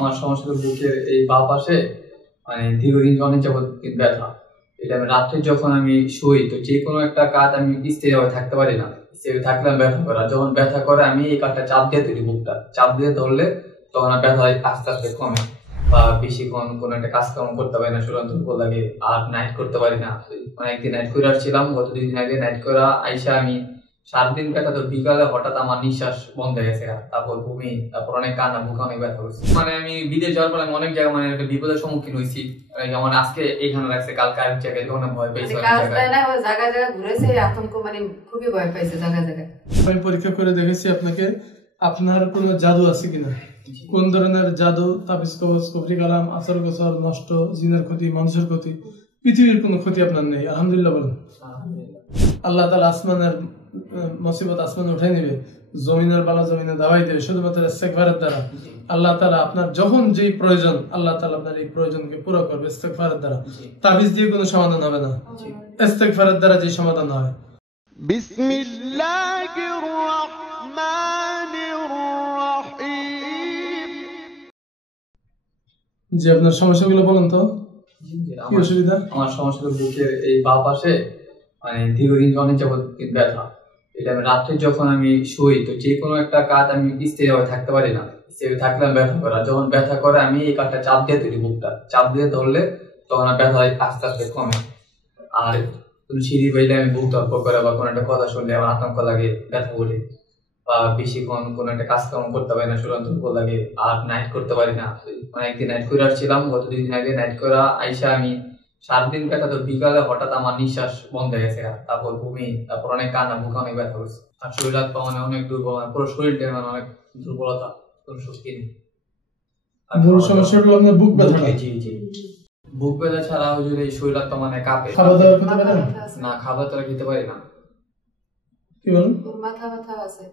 আমার সমস্যা হলো বুকের এই বাঁ পাশে মানে দীর্ঘদিন অনেক যাবত ব্যথা। এটা আমি রাত্রে যখন আমি শুই তো যে কোনো একটা কাজ আমি স্থিরভাবে থাকতে পারি না, স্থির থাকলে ব্যথা করে। যখন ব্যথা করে আমি এই কাজটা চাপ দিয়ে ধরি, বুকটা চাপ দিয়ে ধরলে তখন আর ব্যথা আস্তে আস্তে কমে, বা বেশিক্ষণ কোনো একটা কাজকর্ম করতে পারি না, শরীর দুর্বল লাগে। আর নাইট করতে পারি না, মানে একদিন নাইট করে আসছিলাম গত 2 দিন আগে, নাইট করে আইসা আমি সারাদিন ব্যথা, তো বিকালে হঠাৎ আমার নিঃশ্বাস বন্ধ হয়ে গেছে, তারপর বমি, তারপর অনেক কান্না, বুকে অনেক ব্যথা হয়েছে। মানে আমি বিদেশ যাওয়ার পর আমি অনেক জায়গায় মানে একটা বিপদের সম্মুখীন হয়েছি। যেমন আজকে এইখানে লাগছে, কালকে আরেক জায়গায়, তখন ভয় পেয়েছি। আতঙ্ক মানে খুবই ভয় পাইছে জায়গায় জায়গায়। আমি পরীক্ষা করে দেখেছি আপনাকে, আপনার কোনো জাদু আছে কিনা, কোন ধরনের জাদু, তাবিজ কবজ, কবরি কালাম, আচার গোচর, নষ্ট, জিনের ক্ষতি, মানুষের ক্ষতি, পৃথিবীর কোনো ক্ষতি আপনার নেই। আলহামদুলিল্লাহ বলেন। আল্লাহ তাআলা আসমানের মুসিবত আসমানে উঠাই নেবে, জমিনের বালা জমিনে দাওয়াই দেবে শুধুমাত্র ইস্তেগফারের দ্বারা। আল্লাহ তাআলা আপনার যখন যেই প্রয়োজন, আল্লাহ তাআলা আপনার এই প্রয়োজনকে পুরো করবে ইস্তেগফারের দ্বারা। তাবিজ দিয়ে কোনো সমাধান হবে না, ইস্তেগফারের দ্বারা যে সমাধান হয়। বিসমিল্লাহির রহমানির রহিম। জি, আপনার সমস্যাগুলো বলেন তো, কি অসুবিধা? আমার সমস্যা হলো বুকের এই বাঁ পাশে মানে দীর্ঘদিন অনেক যাবত ব্যথা। এটা আমি রাত্রে যখন আমি শুই তো যে কোনো একটা কাজ আমি স্থিরভাবে থাকতে পারি না, স্থির থাকলে ব্যথা করে। যখন ব্যথা করে আমি এই কাজটা চাপ দিয়ে ধরি, বুকটা চাপ দিয়ে ধরলে তখন আর ব্যথা আস্তে আস্তে কমে। আর সিঁড়ি বাইলে আমি বুক তর্ক করে বা কোনো একটা কথা শুনলে আমার আতঙ্ক লাগে, ব্যথা বলে, বা বেশিক্ষণ কোনো একটা কাজকর্ম করতে পারি না, শরীর দুর্বল লাগে। আর নাইট করতে পারি না, মানে একদিন নাইট করে আসছিলাম গত 2 দিন আগে, নাইট করে আইসা আমি সারাদিন ব্যথা, তো বিকালে হঠাৎ আমার নিঃশ্বাস বন্ধ হয়ে গেছে, তারপর বমি, তারপর অনেক কান্না, বুকে অনেক ব্যথা হয়েছে। আর শরীর হাত পা মানে অনেক দুর্বল, পুরো শরীরটা মানে অনেক দুর্বলতা, কোনো শক্তি নেই। মূল সমস্যা হলো আপনার বুক ব্যথা। জি জি, বুক ব্যথা ছাড়া হুজুর এই শরীর হাত পা মানে কাঁপে। খাবার দাবার খেতে পারেন না, খাবার তো খেতে পারি না। কি বলেন? মাথা ব্যথা আছে,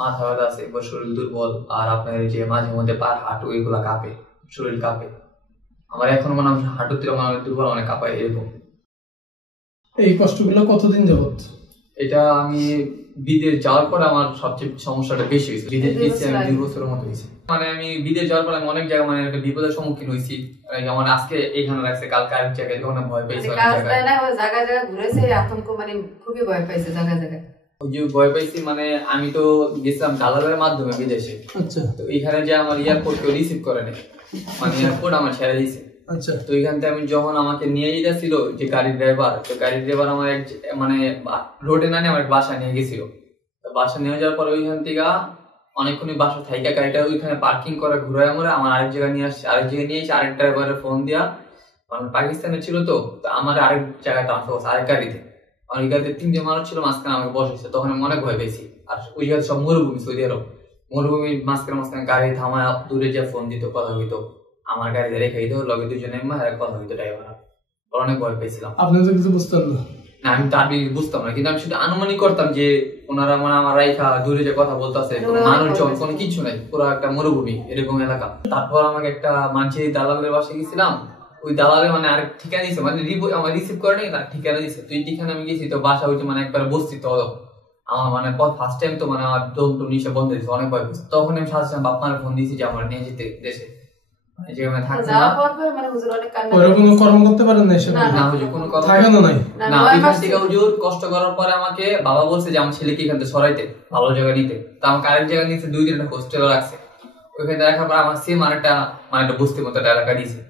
মাথা ব্যথা আছে, শরীর দুর্বল। আর আপনার এই যে মাঝে মধ্যে পা হাঁটু এগুলা কাঁপে, শরীর কাঁপে। আমার এখন মনে হয় হাঁটুতে মানে দুর্বল, অনেক কাঁপায় এরকম। এই কষ্টগুলো কতদিন যাবত? এটা আমি বিদেশ যাওয়ার পর আমার সবচেয়ে সমস্যাটা বেশি হয়েছে। বিদেশ গেছি আমি 2 বছরের মতো হয়েছে। মানে আমি বিদেশ যাওয়ার পর আমি অনেক জায়গায় মানে একটা বিপদের সম্মুখীন হয়েছি। যেমন আজকে এইখানে লাগছে, কালকে আরেক জায়গায়, তখন ভয় পেয়েছি। জায়গায় জায়গায় ঘুরেছে, আতঙ্ক মানে খুবই ভয় পাইছে জায়গায় জায়গায়। যে ভয় পাইছি মানে আমি তো গেছিলাম দালালের মাধ্যমে বিদেশে। আচ্ছা, তো এখানে যে আমার এয়ারপোর্ট কেউ রিসিভ করে নাই, মানে এয়ারপোর্ট আমার ছেড়ে দিয়েছে। আচ্ছা, তো এখান থেকে আমি যখন আমাকে নিয়ে যেতেছিল যে গাড়ির ড্রাইভার, তো গাড়ির ড্রাইভার আমার মানে রোডে না নিয়ে আমার বাসা নিয়ে গেছিল। তো বাসা নিয়ে যাওয়ার পরে ওইখান থেকে অনেকক্ষণ বাসা থাইকা গাড়িটা ওইখানে পার্কিং করে ঘুরে আমার আরেক জায়গায় নিয়ে আসছে। আরেক জায়গায় নিয়ে এসে আরেক ড্রাইভারের ফোন দিয়া, পাকিস্তানে ছিল তো আমার আরেক জায়গায় ট্রান্সফার করছে, আরেক গাড়িতে। ওই গাড়িতে 3জন মানুষ ছিল, মাঝখানে আমাকে বসেছে। তখন আমি অনেক ভয় পেয়েছি। আর ওই জায়গায় সব মরুভূমি, সৌদি আরব মরুভূমির মাঝখানে গাড়ি থামায় দূরে যে ফোন দিত, কথা হইতো, আমার গাড়িতে রেখে দিত, লগে 2 জনে কথা হইতো ড্রাইভার। অনেক ভয় পেয়েছিলাম। আপনি তো কিছু বুঝতেন না? না, আমি তাবি বুঝতাম না, কিন্তু আমি শুধু আনুমানিক করতাম যে ওনারা মানে আমার রাইখা দূরে যে কথা বলতেছে, মানুষজন কোনো কিছু নাই, পুরো একটা মরুভূমি এরকম এলাকা। তারপর আমাকে একটা মাঝে দালালের বাসায় গেছিলাম। ওই দালালে মানে আরেক ঠিকানা দিছে, মানে আমার রিসিভ করে নাই, তার ঠিকানা দিছে। তো এই ঠিকানা আমি গেছি, তো বাসা হইতে মানে একবার বসছি। তো আমার মানে ফার্স্ট টাইম তো মানে আমার দম টম নিশে বন্ধ দিয়েছে, অনেক ভয় পেয়েছে। তখন আমি সাথে সাথে বাপমার ফোন দিয়েছি যে আমার নিয়ে যেতে দেশে, যেখানে থাকছে না। ওরকম কর্ম করতে পারেন না? না হুজুর, কোনো কথা নাই। না, ওইখান থেকে হুজুর কষ্ট করার পরে আমাকে বাবা বলছে যে আমার ছেলেকে এখান থেকে সরাইতে, ভালো জায়গা নিতে। তো আমাকে আরেক জায়গা নিতে 2 দিন একটা হোস্টেলে রাখছে। ওইখানে রাখার পর আমার সেম আরেকটা মানে একটা বস্তির মতো একটা এলাকা দিয়েছে।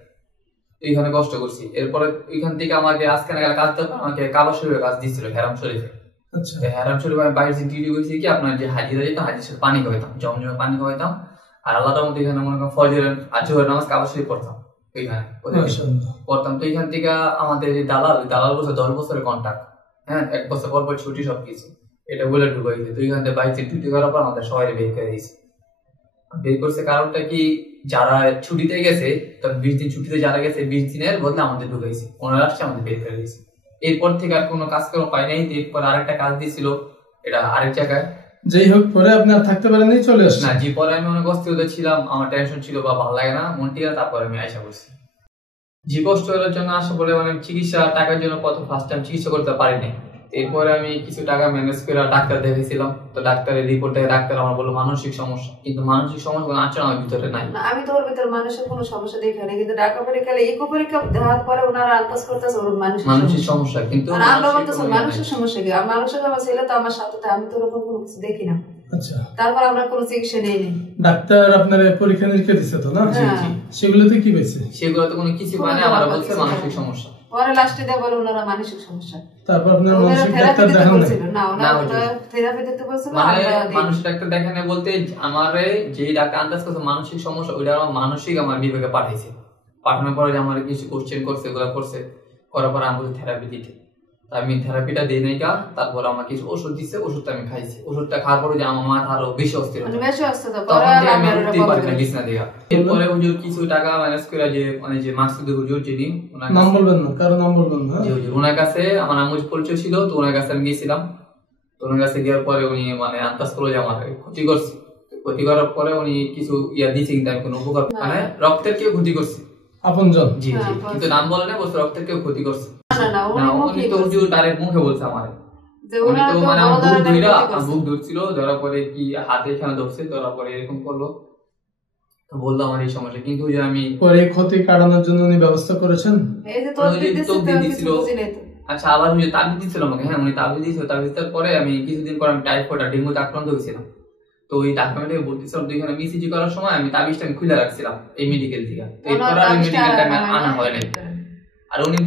এইখানে কষ্ট করছি। এরপরে ওইখান থেকে আমাকে আজকে না কাজ দিতে, আমাকে কাবা শরীফের কাজ দিচ্ছিল, হেরাম শরীফে। আচ্ছা, হেরাম শরীফে আমি বাইরে ডিউটি করেছি কি আপনার যে হাজিরা যেতাম, হাজির সাথে পানি খাওয়াইতাম, জমজমে পানি খাওয়াইতাম। আর আল্লাহর মধ্যে এখানে মনে করেন ফজরের আর জোহরের নামাজ কাবা শরীফ পড়তাম ওইখানে পড়তাম। তো এখান থেকে আমাদের যে দালাল বলছে 10 বছরের কন্ট্রাক্ট, হ্যাঁ, 1 বছর পর পর ছুটি সবকিছু, এটা বলে ঢুকাইছে। তো এখান থেকে বাইরে ডিউটি করার পর আমাদের সবাই বের করে দিয়েছে। বের করছে কারণটা কি, যারা ছুটিতে গেছে, তখন 20 দিন ছুটিতে যারা গেছে 20 দিনের বদলে আমাদের ঢুকাইছে, ওনারা আসছে আমাদের বের করে দিয়েছে। এরপর থেকে আর কোনো কাজ করা পাই নাই। এরপর আরেকটা কাজ দিয়েছিল, এটা আরেক জায়গায়। যাই হোক, পরে আপনি আর থাকতে পারেননি, চলে আসছেন? না জি, পরে আমি অনেক অস্থিরতা ছিলাম, আমার টেনশন ছিল বা ভালো লাগে না মন টিকা। তারপরে আমি আশা করছি জি কষ্ট হওয়ার জন্য আসা বলে মানে চিকিৎসা টাকার জন্য ফার্স্ট টাইম চিকিৎসা করতে পারি নাই। এরপরে আমি কিছু টাকা ম্যানেজ করে ডাক্তার দেখিয়েছিলাম। তো ডাক্তারের রিপোর্ট দেখে ডাক্তার আমার বললো মানসিক সমস্যা, কিন্তু মানসিক সমস্যা কোনো আচরণ আমার ভিতরে নাই। না, আমি তো ওর ভিতর মানুষের কোনো সমস্যা দেখি না, কিন্তু ঢাকা পরীক্ষা ইকো পরীক্ষা দেওয়ার পরে ওনারা আন্দাজ করতেছে ওর মানসিক সমস্যা, কিন্তু আর আমরা বলতেছি মানুষের সমস্যা কি? আর মানুষের আমার ছেলে তো আমার সাথে, আমি তো ওরকম কোনো কিছু দেখি না। আচ্ছা, তারপর আমরা কোনো চিকিৎসা নেই। ডাক্তার আপনার পরীক্ষা নিরীক্ষা দিচ্ছে তো না? সেগুলোতে কি পেয়েছে? সেগুলোতে কোনো কিছু মানে আমার বলছে মানসিক সমস্যা। পরে লাস্টে দিয়ে বলে ওনারা মানসিক সমস্যা। তারপর আপনার মানসিক ডাক্তার দেখান না, ওনারা থেরাপি দিতে বলছিল। মানে মানসিক ডাক্তার দেখানো বলতে আমারে যে ডাক্তার আন্দাজ করছে মানসিক সমস্যা, ওইটা আমার মানসিক আমার বিভাগে পাঠাইছে। পাঠানোর পরে আমার কিছু কোশ্চেন করছে, ওগুলো করছে, করার পরে আমাকে থেরাপি দিতে। আমি থেরাপিটা দিই নাই গা। তারপর আমার কিছু ওষুধ দিচ্ছে, ওষুধটা আমি খাইছি। ওষুধটা খাওয়ার পরে যে আমার মাথা আরো বেশি অস্থির, বিছনা দিয়া। এরপরে হুজুর কিছু টাকা ম্যানেজ করে যে মানে যে মাকসুদুর হুজুর যিনি, নাম বলবেন না, কারো নাম বলবেন না, ওনার কাছে আমার আম্মুর পরিচয় ছিল। তো ওনার কাছে আমি গিয়েছিলাম। তো ওনার কাছে গিয়ার পরে উনি মানে আন্দাজ করলো যে আমার ক্ষতি করছে। ক্ষতি করার পরে উনি কিছু ইয়া দিচ্ছে, কিন্তু আমি কোনো উপকার মানে রক্তের কেউ ক্ষতি করছে আপনজন, জি জি, কিন্তু নাম বলে না, বলছে রক্তের কেউ ক্ষতি করছে। উনি তো হুজুর ডাইরেক্ট মুখে বলছে আমার, উনি তো মানে বুক ধরছিল, ধরার পরে কি হাতে এখানে ধরছে, ধরার পরে এরকম করলো। তো বললো আমার এই সমস্যা, কিন্তু যে আমি পরে ক্ষতি কাটানোর জন্য উনি ব্যবস্থা করেছেন। আচ্ছা, আবার উনি তাবিজ দিচ্ছিল আমাকে। হ্যাঁ, উনি তাবিজ দিয়েছিল। তাবিজ দেওয়ার পরে আমি কিছুদিন পর আমি টাইফয়েড আর ডেঙ্গুতে আক্রান্ত হয়েছিলাম। তো ওই ডাক্তার থেকে বলতেছিলাম, তো এখানে ইসিজি করার সময় আমি তাবিজটা আমি খুলে রাখছিলাম এই মেডিকেল থেকে। তো এরপর আর মেডিকেলটা আমি আনা হয় নাই। আর উনি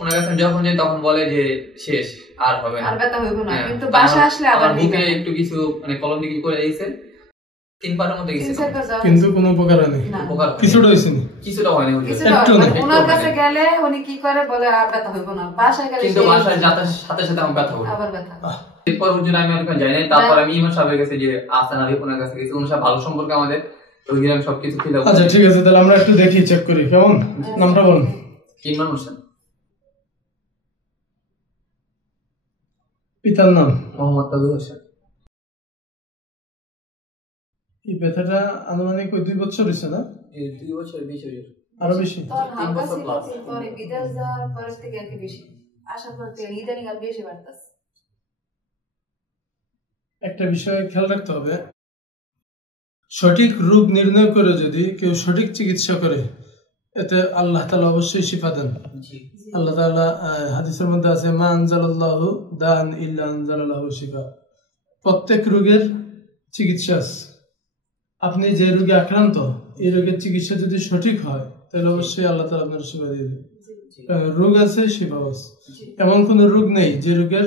ওনার কাছে যখন যাই তখন বলে যে শেষ, আর হবে না, আর ব্যথা হইব না। কিন্তু বাসা আসলে আবার বুকে একটু কিছু মানে কলম দিকে করে দিয়েছে। 3 বারের মতো গেছে, কিন্তু কোনো উপকার হয়নি। কিছুটা হয়েছে না, কিছুটা হয়নি। ওনার কাছে গেলে উনি কি করে বলে আর ব্যথা হইব না, বাসায় গেলে কিন্তু বাসায় যাওয়ার সাথে সাথে আমার ব্যথা হলো, আবার ব্যথা। এরপর হুজুর আমি ওখানে যাই নাই। তারপর আমি ইমাম সাহেবের কাছে যে আসান আলী ওনার কাছে গেছি। ওনার সাথে ভালো সম্পর্ক আমাদের। তো ওই আমি সবকিছু ফিল আপ। আচ্ছা ঠিক আছে, তাহলে আমরা একটু দেখি, চেক করি কেমন। নামটা বলুন। ইমরান হোসেন। পিতার নাম? মোহাম্মদ তাবির হোসেন। এই ব্যথাটা আনুমানিক 2 বছর হয়েছে না? 2 বছর 20 হয়েছে, আরো বেশি। 3 বছর প্লাস। পরে বিদেশ যাওয়ার পর থেকে একটু বেশি, আশা করতে ইদানিং আর বেশি বাড়তেছে। একটা বিষয় খেয়াল রাখতে হবে, সঠিক রোগ নির্ণয় করে যদি কেউ সঠিক চিকিৎসা করে, এতে আল্লাহ তাআলা অবশ্যই শিফা দেন। আল্লাহ তাআলা হাদিসের মধ্যে আছে, মা আনজালাল্লাহু দান ইল্লা আনজালাল্লাহু শিফা। প্রত্যেক রোগের চিকিৎসা আছে। আপনি যে রোগে আক্রান্ত, এই রোগের চিকিৎসা যদি সঠিক হয় তাহলে অবশ্যই আল্লাহ তাআলা আপনার শিফা দিয়ে দেবে। রোগ আছে, শিফা আছে। এমন কোন রোগ নেই যে রোগের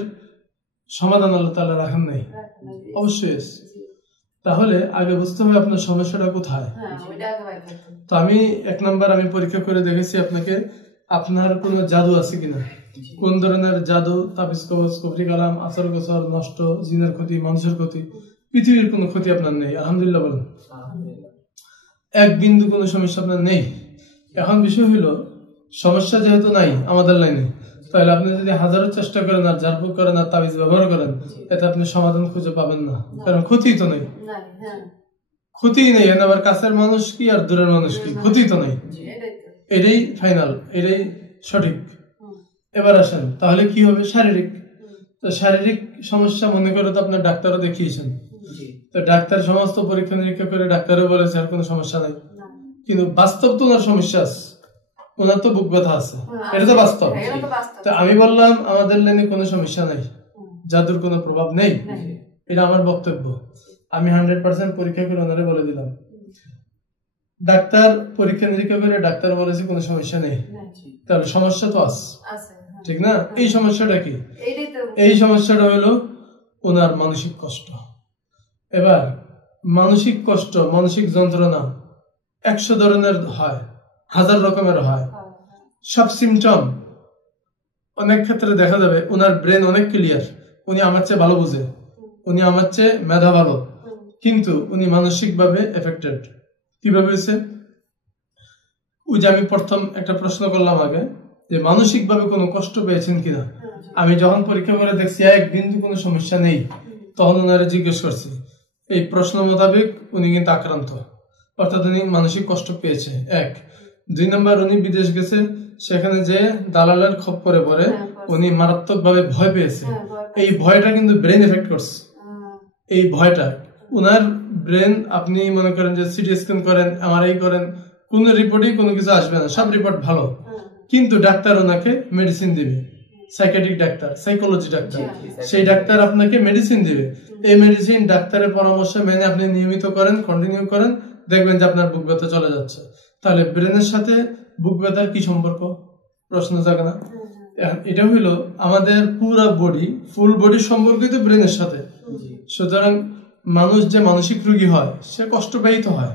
সমাধান আল্লাহ তাআলা রাখেন নাই, অবশ্যই আছে। তাহলে আগে বুঝতে হবে আপনার সমস্যাটা কোথায়। তো আমি 1 নাম্বার আমি পরীক্ষা করে দেখেছি আপনাকে, আপনার কোনো জাদু আছে কিনা, কোন ধরনের জাদু, তাবিজ কবজ, কুফরি কালাম, আসর গোসর, নষ্ট, জিনের ক্ষতি, মানুষের ক্ষতি, পৃথিবীর কোনো ক্ষতি আপনার নেই। আলহামদুলিল্লাহ বলেন। 1 বিন্দু কোনো সমস্যা আপনার নেই। এখন বিষয় হলো, সমস্যা যেহেতু নাই আমাদের লাইনে, তাহলে আপনি যদি হাজারো চেষ্টা করেন আর ঝাড়ফুঁক করেন আর তাবিজ ব্যবহার করেন, এতে আপনি সমাধান খুঁজে পাবেন না, কারণ ক্ষতি তো নেই। ক্ষতি নেই, আবার কাছের মানুষ কি আর দূরের মানুষ কি, ক্ষতি তো নেই। এটাই ফাইনাল, এটাই সঠিক। এবার আসেন, তাহলে কি হবে? শারীরিক। তো শারীরিক সমস্যা মনে করে তো আপনার ডাক্তারও দেখিয়েছেন, তো ডাক্তার সমস্ত পরীক্ষা নিরীক্ষা করে ডাক্তারও বলেছে আর কোনো সমস্যা নাই, কিন্তু বাস্তব তো ওনার সমস্যা আছে, ওনার তো বুক ব্যথা আছে, এটা তো বাস্তব। তো আমি বললাম আমাদের লাইনে কোনো সমস্যা নাই, জাদুর কোনো প্রভাব নেই, এটা আমার বক্তব্য। আমি 100% পরীক্ষা করে ওনারে বলে দিলাম। ডাক্তার পরীক্ষা নিরীক্ষা করে ডাক্তার বলেছে কোনো সমস্যা নেই, তাহলে সমস্যা তো আছে, ঠিক না? এই সমস্যাটা কি? এই সমস্যাটা হলো ওনার মানসিক কষ্ট। এবার মানসিক কষ্ট, মানসিক যন্ত্রণা 100 ধরনের হয়, 1000 রকমের হয়। সব সিমটম অনেক ক্ষেত্রে দেখা যাবে ওনার ব্রেন অনেক ক্লিয়ার, উনি আমার চেয়ে ভালো বুঝে, উনি আমার চেয়ে মেধা ভালো, কিন্তু উনি মানসিক ভাবে এফেক্টেড। কিভাবে হয়েছে? ওই যে আমি প্রথম একটা প্রশ্ন করলাম আগে, যে মানসিক ভাবে কোনো কষ্ট পেয়েছেন কিনা। আমি যখন পরীক্ষা করে দেখছি 1 বিন্দু কোনো সমস্যা নেই, তখন ওনারা জিজ্ঞেস করছি, এই প্রশ্ন মোতাবেক উনি কিন্তু আক্রান্ত, অর্থাৎ উনি মানসিক কষ্ট পেয়েছে। 1 2 নাম্বার, উনি বিদেশ গেছে, সেখানে যে দালালের খপ্পরে পড়ে উনি মারাত্মক ভাবে ভয় পেয়েছে। হ্যাঁ, ভয় পেয়েছে। এই ভয়টা কিন্তু ব্রেন এফেক্ট করছে। এই ভয়টা উনার ব্রেন, আপনি মনে করেন যে সিটি স্ক্যান করেন, এমআরআই করেন, কোন রিপোর্টই কোনো কিছু আসবে না, সব রিপোর্ট ভালো, কিন্তু ডাক্তার ওনাকে মেডিসিন দিবে, সাইকিয়াট্রিক ডাক্তার, সাইকোলজি ডাক্তার, সেই ডাক্তার আপনাকে মেডিসিন দিবে। এই মেডিসিন ডাক্তারের পরামর্শ মেনে আপনি নিয়মিত করেন, কন্টিনিউ করেন, দেখবেন যে আপনার বুক ব্যথা চলে যাচ্ছে। তাহলে ব্রেনের সাথে বুক ব্যথার কি সম্পর্ক, প্রশ্ন জাগে না? এটা হইলো আমাদের পুরো বডি, ফুল বডি সম্পর্কিত ব্রেনের সাথে। সুতরাং মানুষ যে মানসিক রোগী হয় সে কষ্টবাহিত হয়,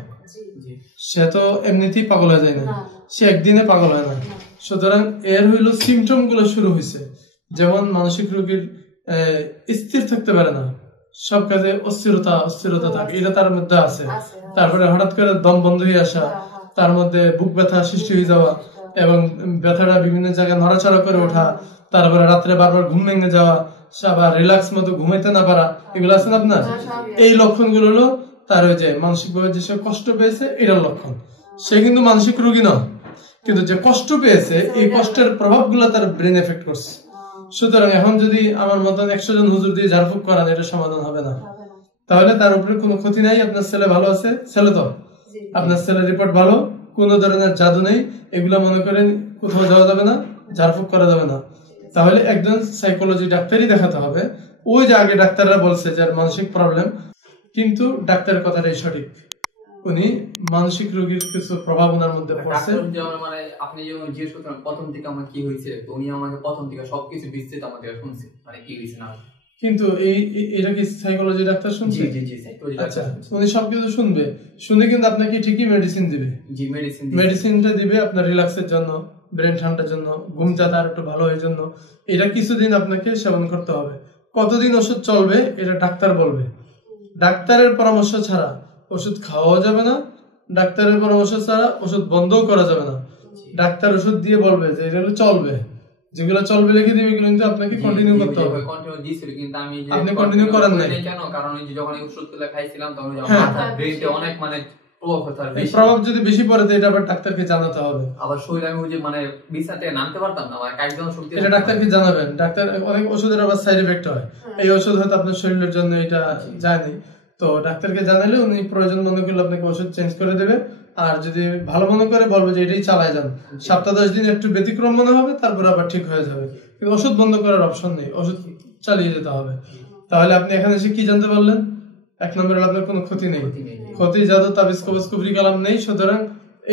সে তো এমনিতেই পাগল হয়ে যায় না, সে একদিনে পাগল হয় না। সুতরাং এর হইলো সিমটম গুলো শুরু হয়েছে। যেমন মানসিক রোগীর স্থির থাকতে পারে না, সব কাজে অস্থিরতা থাকে, এটা তার মধ্যে আছে। তারপরে হঠাৎ করে দম বন্ধ হয়ে আসা, তার মধ্যে বুক ব্যথা সৃষ্টি হয়ে যাওয়া, এবং ব্যথাটা বিভিন্ন জায়গায় নড়াচড়া করে ওঠা, তারপরে রাত্রে বারবার ঘুম ভেঙে যাওয়া, আবার রিল্যাক্স মতো ঘুমাইতে না পারা, এগুলো আছে না আপনার? এই লক্ষণগুলো হলো তার ওই যে মানসিক ভাবে যে সে কষ্ট পেয়েছে এটার লক্ষণ। সে কিন্তু মানসিক রোগী না, কিন্তু যে কষ্ট পেয়েছে এই কষ্টের প্রভাব গুলা তার ব্রেন এফেক্ট করছে। সুতরাং এখন যদি আমার মতন 100 জন হুজুর দিয়ে ঝাড়ফুঁক করান, এটা সমাধান হবে না। তাহলে তার উপরে কোনো ক্ষতি নাই। আপনার ছেলে ভালো আছে, ছেলে তো আপনার ছেলের রিপোর্ট ভালো, কোন ধরনের জাদু নেই, এগুলো মনে করেন কোথাও যাওয়া যাবে না, ঝাড়ফুঁক করা যাবে না। তাহলে একজন সাইকোলজি ডাক্তারই দেখাতে হবে। ওই যে আগে ডাক্তাররা বলছে যে মানসিক প্রবলেম, কিন্তু ডাক্তারের কথাটাই সঠিক, উনি মানসিক রোগীর কিছু প্রভাব ওনার মধ্যে পড়ছে। মানে আপনি যেমন জিজ্ঞেস করতেন প্রথম থেকে আমার কি হয়েছে, তো উনি আমাকে প্রথম থেকে সবকিছু বিস্তারিত আমার থেকে শুনছে, মানে কি হয়েছে না। কিন্তু এটা কি সাইকোলজি ডাক্তার শুনছে? জি সাইকোলজি আচ্ছা, ডাক্তার উনি সবকিছু শুনবে, শুনে কিন্তু আপনাকে ঠিকই মেডিসিন দিবে। জি মেডিসিনটা দিবে আপনার রিল্যাক্সের জন্য, ব্রেন ঠান্ডার জন্য, ঘুম যাতে আর একটু ভালো হওয়ার জন্য। এটা কিছুদিন আপনাকে সেবন করতে হবে। কতদিন ওষুধ চলবে এটা ডাক্তার বলবে। ডাক্তারের পরামর্শ ছাড়া ওষুধ খাওয়া যাবে না, ডাক্তারের পরামর্শ ছাড়া ওষুধ বন্ধও করা যাবে না। ডাক্তার ওষুধ দিয়ে বলবে যে এগুলো চলবে, যেগুলো চলবে লিখে দিবে, এগুলো কিন্তু আপনাকে কন্টিনিউ করতে হবে। কন্টিনিউ দিছিল, কিন্তু আমি যে আপনি কন্টিনিউ করেন নাই কেন? কারণ ওই যে যখন এই ওষুধগুলো খাইছিলাম তখন আমার ব্রেইনে অনেক মানে প্রভাব হতো, আর বেশি প্রভাব যদি বেশি পড়ে তো এটা আবার ডাক্তারকে জানাতে হবে। আবার শরীর আমি ওই যে মানে বিছানা থেকে নামতে পারতাম না, মানে একদম শক্তি, এটা ডাক্তারকে জানাবেন। ডাক্তার অনেক ওষুধের আবার সাইড এফেক্ট হয়, এই ওষুধ হয়তো আপনার শরীরের জন্য এটা যায়নি, তো ডাক্তারকে জানালে উনি প্রয়োজন মনে করলে আপনাকে ওষুধ চেঞ্জ করে দেবে। আর যদি ভালো মনে করে বলবে যে এটাই চালায় যান, সপ্তাহ 10 দিন একটু ব্যতিক্রম মনে হবে, তারপর আবার ঠিক হয়ে যাবে। কিন্তু ওষুধ বন্ধ করার অপশন নেই, ওষুধ চালিয়ে যেতে হবে। তাহলে আপনি এখানে এসে কি জানতে পারলেন? 1 নম্বরে আপনার কোনো ক্ষতি নেই, ক্ষতি জাদু তাবিজ কবজ কুফরি কালাম নেই। সুতরাং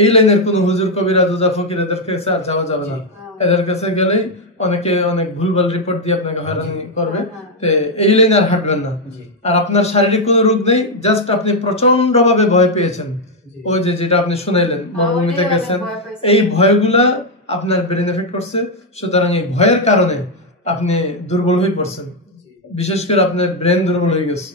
এই লাইনের কোন হুজুর কবিরা দুজা ফকির এদের কাছে আর যাওয়া যাবে না। এদের কাছে গেলেই অনেকে অনেক ভুলভাল রিপোর্ট দিয়ে আপনাকে হয়রানি করবে, তো এই লাইনে আর হাঁটবেন না। আর আপনার শারীরিক কোনো রোগ নেই, জাস্ট আপনি প্রচন্ড ভাবে ভয় পেয়েছেন, ওই যে যেটা আপনি শুনাইলেন মরুভূমিতে গেছেন, এই ভয়গুলা আপনার ব্রেন এফেক্ট করছে। সুতরাং এই ভয়ের কারণে আপনি দুর্বল হয়ে পড়ছেন, বিশেষ করে আপনার ব্রেন দুর্বল হয়ে গেছে,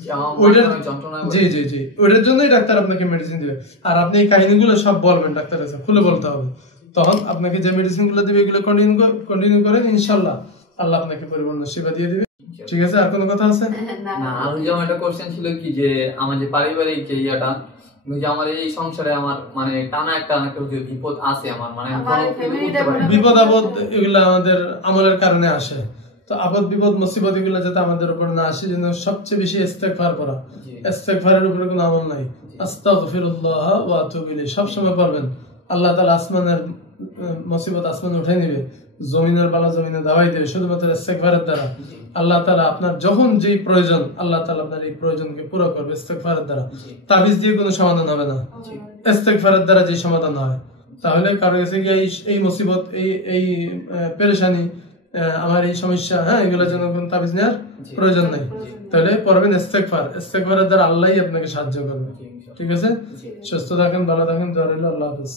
ওইটার জন্যই ডাক্তার আপনাকে মেডিসিন দিবে। আর আপনি এই কাহিনীগুলো সব বলবেন ডাক্তারের কাছে, খুলে বলতে হবে। তখন আপনাকে যে মেডিসিন গুলো দিবে এগুলো কন্টিনিউ করেন, ইনশাল্লাহ আল্লাহ আপনাকে পরিপূর্ণ সেবা দিয়ে দিবে। ঠিক আছে, আর কোনো কথা আছে? না, আর যেমন একটা কোশ্চেন ছিল কি যে আমার যে পারিবারিক যে ইয়াটা, যে আমার এই সংসারে আমার মানে টানা একটা বিপদ আছে, আমার মানে বিপদ আপদ এগুলো আমাদের আমলের কারণে আসে। তো আপদ বিপদ মুসিবত এগুলো যাতে আমাদের উপর না আসে, জন্য সবচেয়ে বেশি ইস্তেগফার করা। ইস্তেগফারের উপরে কোনো আমল নাই। আস্তাগফিরুল্লাহ ওয়া আতুবু ইলাইহি সব সময় পড়বেন। আল্লাহ তাআলা আসমানের মুসিবত আসমানে উঠাই নেবে, জমিনের বালা জমিনে দাওয়াই দেবে শুধুমাত্র ইস্তেগফারের দ্বারা। আল্লাহ তাআলা আপনার যখন যেই প্রয়োজন, আল্লাহ তাআলা আপনার এই প্রয়োজনকে পুরো করবে ইস্তেগফারের দ্বারা। তাবিজ দিয়ে কোনো সমাধান হবে না, ইস্তেগফারের দ্বারা যে সমাধান হয়। তাহলে কারো কাছে গিয়ে এই মুসিবত, এই পেরেশানি, আমার এই সমস্যা, হ্যাঁ, এগুলোর জন্য কোন তাবিজ নেওয়ার প্রয়োজন নাই। তাহলে পড়বেন ইস্তেগফার, ইস্তেগফারের দ্বারা আল্লাহই আপনাকে সাহায্য করবে। ঠিক আছে, সুস্থ থাকেন, ভালো থাকেন, আল্লাহ হাফেজ।